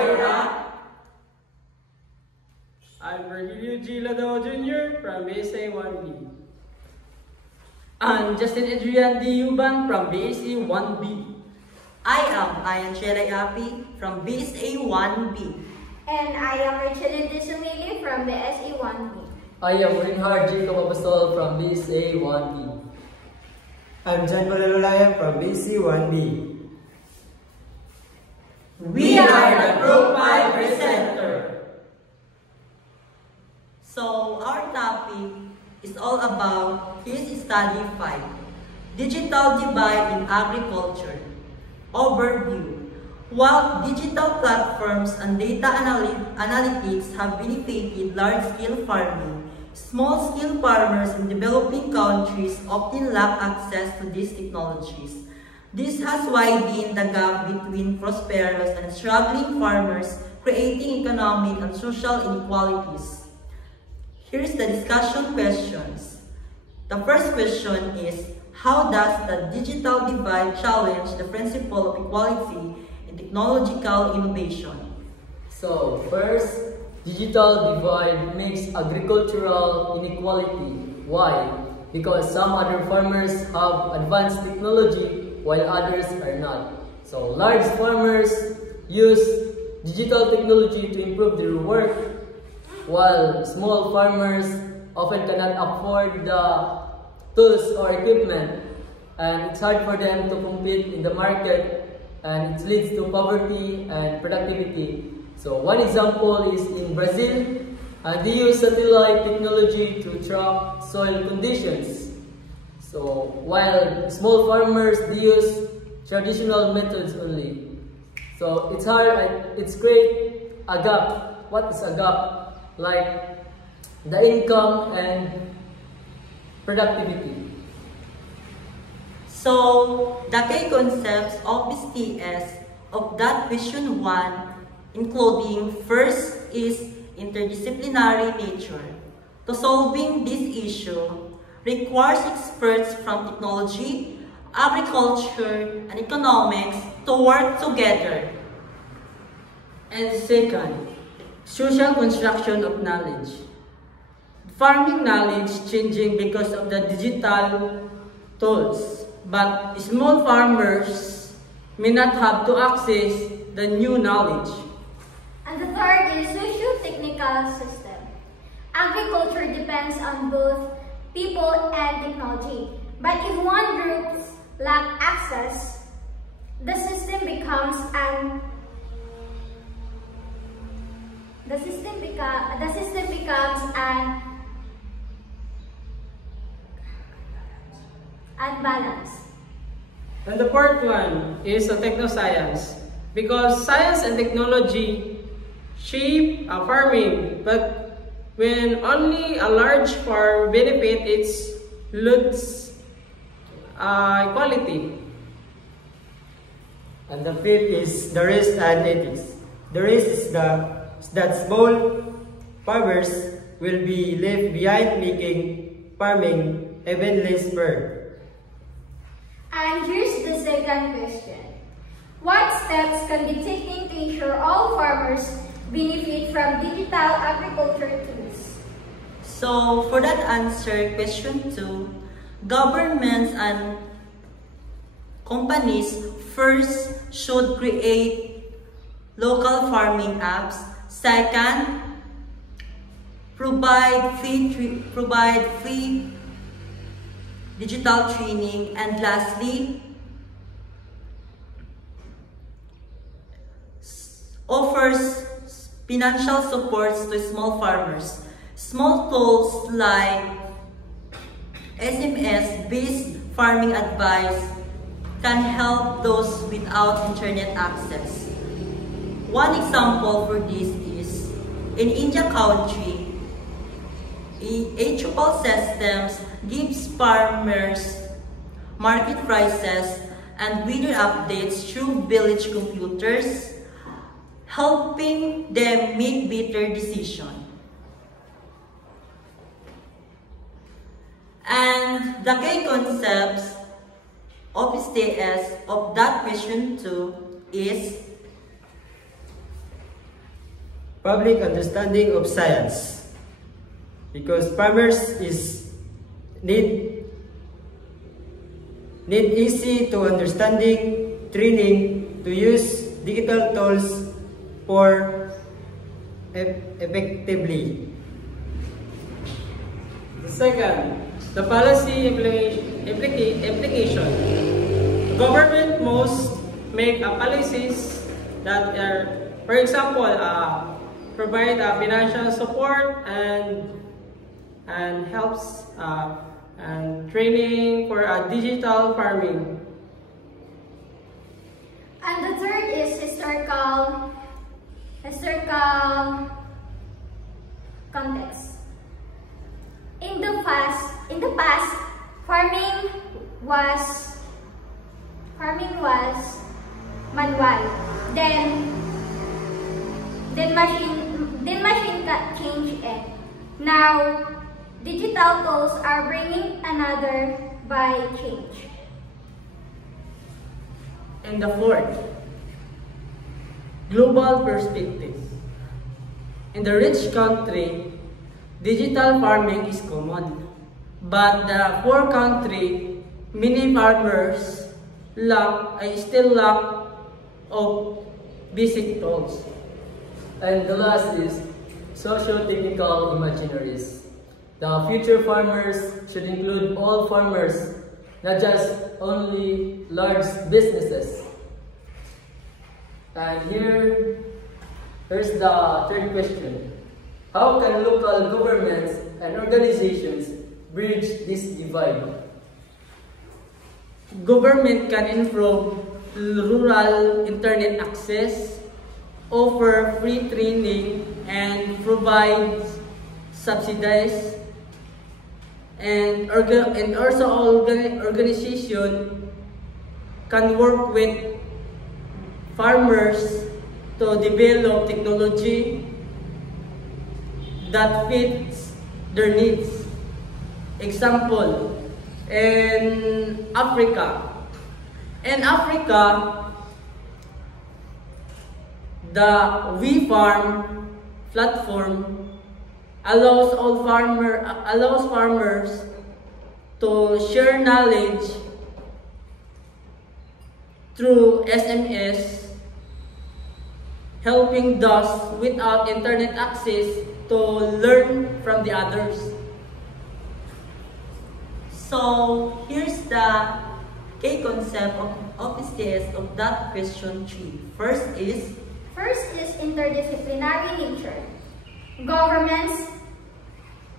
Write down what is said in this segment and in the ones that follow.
Ira. I'm Virgilio G. Ladao Jr. from BSA 1B. I'm Justin Adrian D. Yuban from BSA 1B. I am Ayan Shelay Api from BSA 1B. And I am Rachel Disumili from BSA 1B. I am Reinhard Jacob Apostol from BSA 1B. I'm John Malalulayan from BSA 1B. We are the Group 5 presenter. So, our topic is all about Case Study 5, Digital Divide in Agriculture. Overview. While digital platforms and data analytics have benefited large-scale farming, small-scale farmers in developing countries often lack access to these technologies. This has widened the gap between prosperous and struggling farmers, creating economic and social inequalities. Here's the discussion questions. The first question is, how does the digital divide challenge the principle of equality in technological innovation? So, first, digital divide makes agricultural inequality. Why? Because some other farmers have advanced technology while others are not. So, large farmers use digital technology to improve their work, while small farmers often cannot afford the tools or equipment, and it's hard for them to compete in the market, and it leads to poverty and productivity. So one example is in Brazil, they use satellite technology to track soil conditions. So while small farmers, they use traditional methods only. So it's hard, it's create a gap. What is a gap? Like the income and productivity. So, the key concepts of STS of that question 1, including first is interdisciplinary nature. To solving this issue requires experts from technology, agriculture, and economics to work together. And second, social construction of knowledge. Farming knowledge changing because of the digital tools, but small farmers may not have to access the new knowledge. And the third is socio-technical system. Agriculture depends on both people and technology. But if one group lacks access, the system becomes unbalanced. And the fourth one is a technoscience, because science and technology shape farming, but when only a large farm benefits, it loses equality. And the fifth is the risk and ethics. The risk is that small farmers will be left behind, making farming even less fair. And here's the second question. What steps can be taken to ensure all farmers benefit from digital agriculture tools? So, for that answer, question 2, governments and companies first should create local farming apps. Second, provide free digital training. And lastly, offers financial supports to small farmers. Small tools like SMS-based farming advice can help those without internet access. One example for this is, in India country, HUPAL systems gives farmers market prices and weather updates through village computers, helping them make better decisions. And the key concepts of STS of that question 2 is public understanding of science, because farmers need easy to understanding training to use digital tools for effectively. The second, the policy application. Government must make policies that are, for example, provide financial support and helps and training for digital farming. And the third is historical context. In the past, farming was manual. Then machine changed it. Now digital tools are bringing another by change. And the fourth, global perspective. In the rich country, digital farming is common. But the poor country, many farmers still lack of basic tools. And the last is socio-technical imaginaries. The future farmers should include all farmers, not just only large businesses. And here's the third question. How can local governments and organizations bridge this divide? Government can improve rural internet access, offer free training, and provide subsidies. And also organization can work with farmers to develop technology that fits their needs. Example, in Africa, the WeFarm platform allows farmers to share knowledge through SMS, helping those without internet access to learn from the others. So here's the key concept of STS of that question 3. First is interdisciplinary nature. Governments,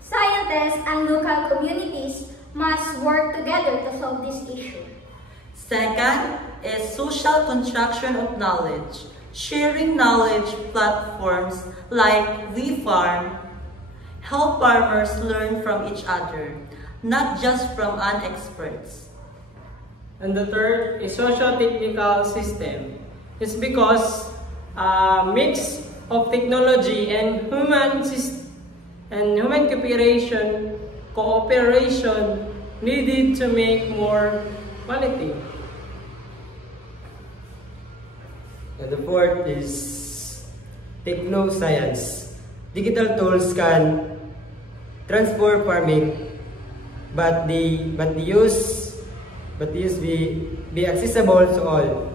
scientists, and local communities must work together to solve this issue. Second is social construction of knowledge. Sharing knowledge platforms like WeFarm help farmers learn from each other, not just from unexperts. And the third is socio-technical system. It's because a mix of technology and human cooperation needed to make more quality. And the fourth is techno-science. Digital tools can transform farming, but the use be accessible to all.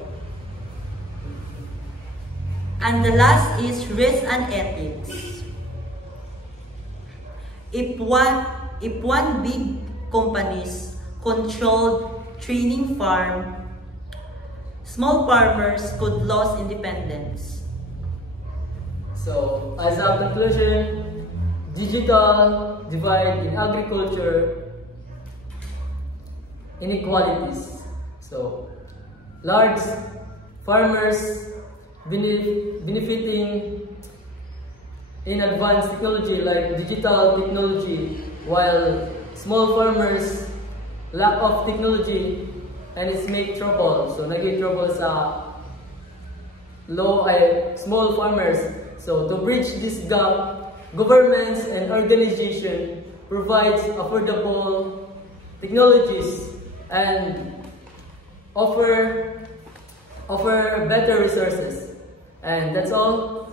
And the last is risk and ethics. If one big companies controlled training farm, small farmers could lose independence. So, as a conclusion, digital divide in agriculture, inequalities. So, large farmers benefiting in advanced technology like digital technology, while small farmers lack of technology and it's make trouble. So naging trouble sa small farmers. So to bridge this gap, governments and organizations provides affordable technologies and offer better resources. And that's all.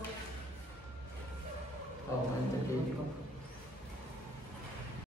Oh, entertainment.